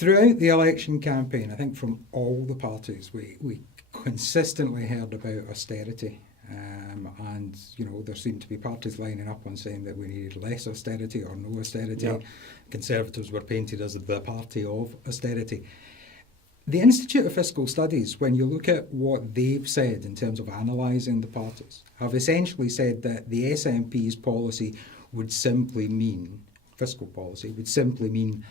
Throughout the election campaign, I think from all the parties, we consistently heard about austerity. And, there seemed to be parties lining up on saying that we needed less austerity or no austerity. Yeah. Conservatives were painted as the party of austerity. The Institute of Fiscal Studies, when you look at what they've said in terms of analysing the parties, have essentially said that the SNP's policy would simply mean, fiscal policy, would simply mean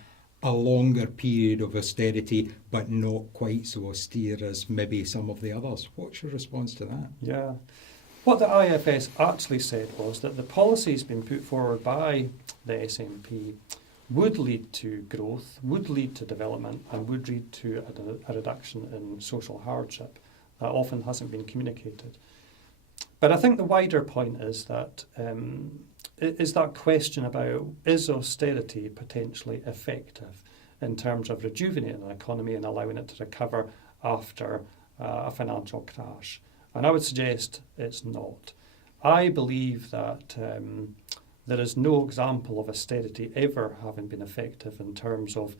a longer period of austerity, but not quite so austere as maybe some of the others. What's your response to that? Yeah. What the IFS actually said was that the policies being put forward by the SNP would lead to growth, would lead to development, and would lead to a reduction in social hardship. That often hasn't been communicated. But I think the wider point is that question about, is austerity potentially effective in terms of rejuvenating an economy and allowing it to recover after a financial crash? And I would suggest it's not. I believe that there is no example of austerity ever having been effective in terms of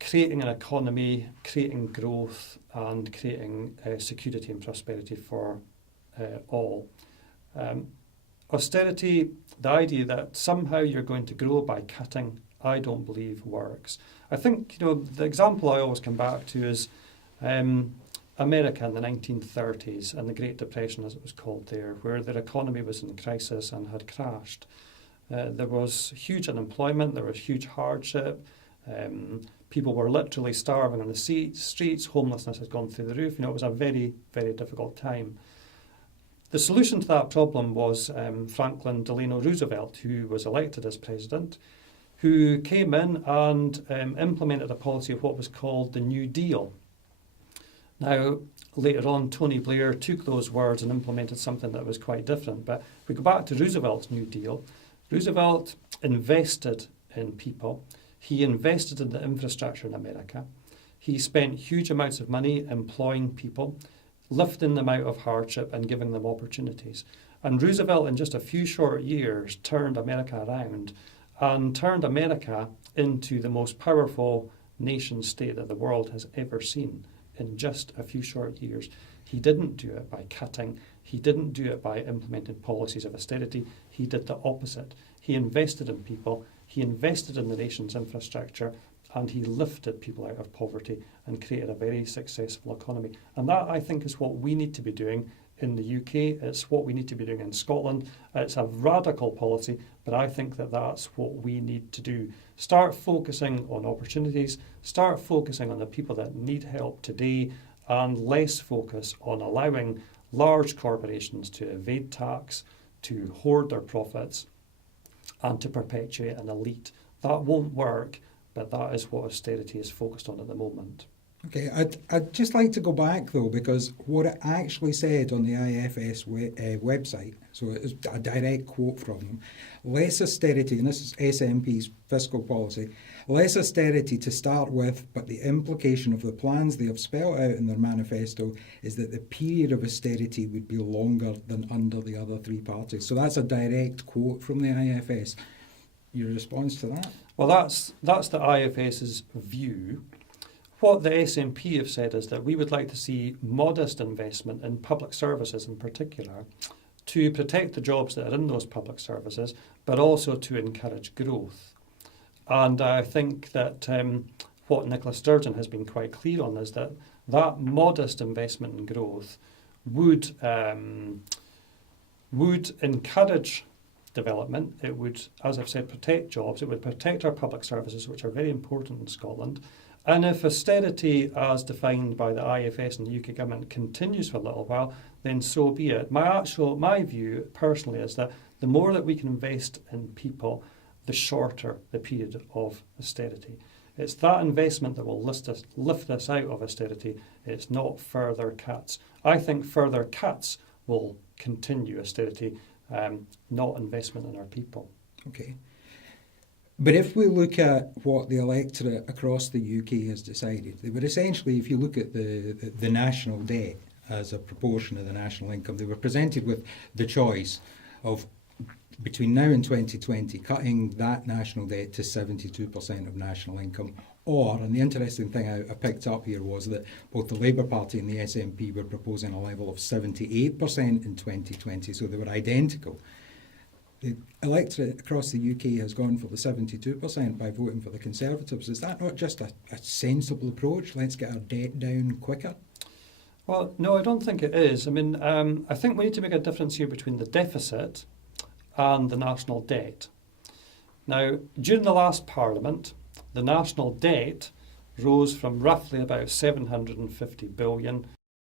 creating an economy, creating growth, and creating security and prosperity for all. Austerity, the idea that somehow you're going to grow by cutting, I don't believe works. I think, the example I always come back to is America in the 1930s and the Great Depression, as it was called there, where their economy was in crisis and had crashed. There was huge unemployment, there was huge hardship. People were literally starving on the streets, homelessness had gone through the roof. It was a very, very difficult time. The solution to that problem was Franklin Delano Roosevelt, who was elected as president, who came in and implemented a policy of what was called the New Deal. Now, later on, Tony Blair took those words and implemented something that was quite different. But if we go back to Roosevelt's New Deal, Roosevelt invested in people. He invested in the infrastructure in America. He spent huge amounts of money employing people, lifting them out of hardship and giving them opportunities. And Roosevelt, in just a few short years, turned America around and turned America into the most powerful nation state that the world has ever seen in just a few short years. He didn't do it by cutting. He didn't do it by implementing policies of austerity. He did the opposite. He invested in people. He invested in the nation's infrastructure, and he lifted people out of poverty and created a very successful economy. And that, I think, is what we need to be doing in the UK. It's what we need to be doing in Scotland. It's a radical policy, but I think that that's what we need to do. Start focusing on opportunities, start focusing on the people that need help today, and less focus on allowing large corporations to evade tax, to hoard their profits, and to perpetuate an elite. That won't work, but that is what austerity is focused on at the moment. Okay, I'd just like to go back though, because what it actually said on the IFS website, so it is a direct quote from them, less austerity, and this is SNP's fiscal policy, less austerity to start with, but the implication of the plans they have spelled out in their manifesto is that the period of austerity would be longer than under the other three parties. So that's a direct quote from the IFS. Your response to that? Well, that's the IFS's view. What the SNP have said is that we would like to see modest investment in public services in particular to protect the jobs that are in those public services, but also to encourage growth. And I think that what Nicola Sturgeon has been quite clear on is that that modest investment in growth would encourage development. It would, as I've said, protect jobs. It would protect our public services, which are very important in Scotland. And if austerity, as defined by the IFS and the UK government, continues for a little while, then so be it. My view, personally, is that the more that we can invest in people, the shorter the period of austerity. It's that investment that will lift us out of austerity. It's not further cuts. I think further cuts will continue austerity, not investment in our people. Okay. But if we look at what the electorate across the UK has decided, they were essentially, if you look at the national debt as a proportion of the national income, they were presented with the choice of between now and 2020, cutting that national debt to 72% of national income. Or, and the interesting thing I picked up here was that both the Labour Party and the SNP were proposing a level of 78% in 2020, so they were identical. The electorate across the UK has gone for the 72% by voting for the Conservatives. Is that not just a sensible approach? Let's get our debt down quicker. Well, no, I don't think it is. I mean, I think we need to make a difference here between the deficit and the national debt. Now, during the last Parliament, the national debt rose from roughly about 750 billion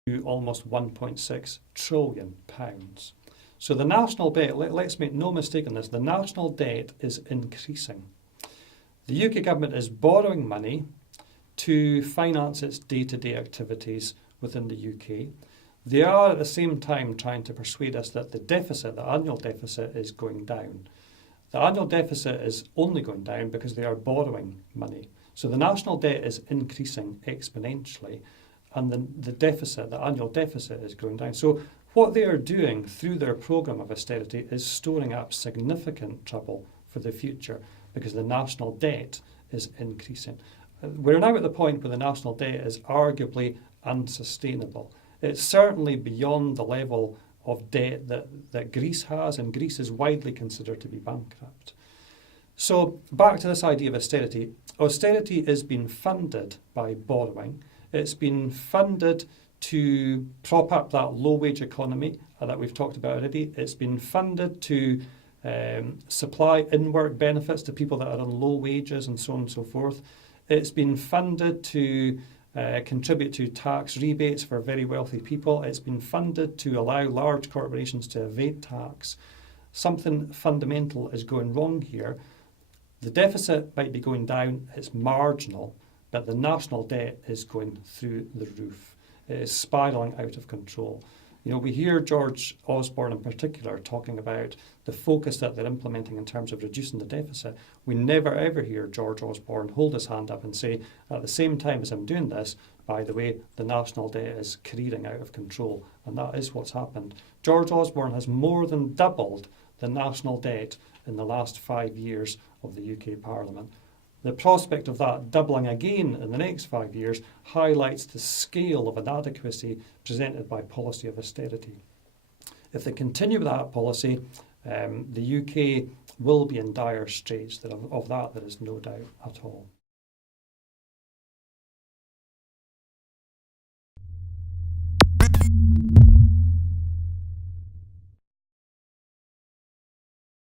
to almost 1.6 trillion pounds. So the national debt, let's make no mistake on this, the national debt is increasing. The UK government is borrowing money to finance its day-to-day activities within the UK. They are at the same time trying to persuade us that the deficit, the annual deficit, is going down. The annual deficit is only going down because they are borrowing money. So the national debt is increasing exponentially, and the deficit, the annual deficit, is going down. So what they are doing through their programme of austerity is storing up significant trouble for the future because the national debt is increasing. We're now at the point where the national debt is arguably unsustainable. It's certainly beyond the level of debt that Greece has, and Greece is widely considered to be bankrupt. So back to this idea of austerity. Austerity is being funded by borrowing. It's been funded to prop up that low-wage economy that we've talked about already. It's been funded to supply in-work benefits to people that are on low wages and so on and so forth. It's been funded to contribute to tax rebates for very wealthy people. It's been funded to allow large corporations to evade tax. Something fundamental is going wrong here. The deficit might be going down, it's marginal, but the national debt is going through the roof. It is spiralling out of control. You know, we hear George Osborne in particular talking about the focus that they're implementing in terms of reducing the deficit. We never ever hear George Osborne hold his hand up and say, at the same time as I'm doing this, by the way, the national debt is careering out of control. And that is what's happened. George Osborne has more than doubled the national debt in the last 5 years of the UK Parliament. The prospect of that doubling again in the next 5 years highlights the scale of inadequacy presented by policy of austerity. If they continue with that policy, the UK will be in dire straits. Of that there is no doubt at all.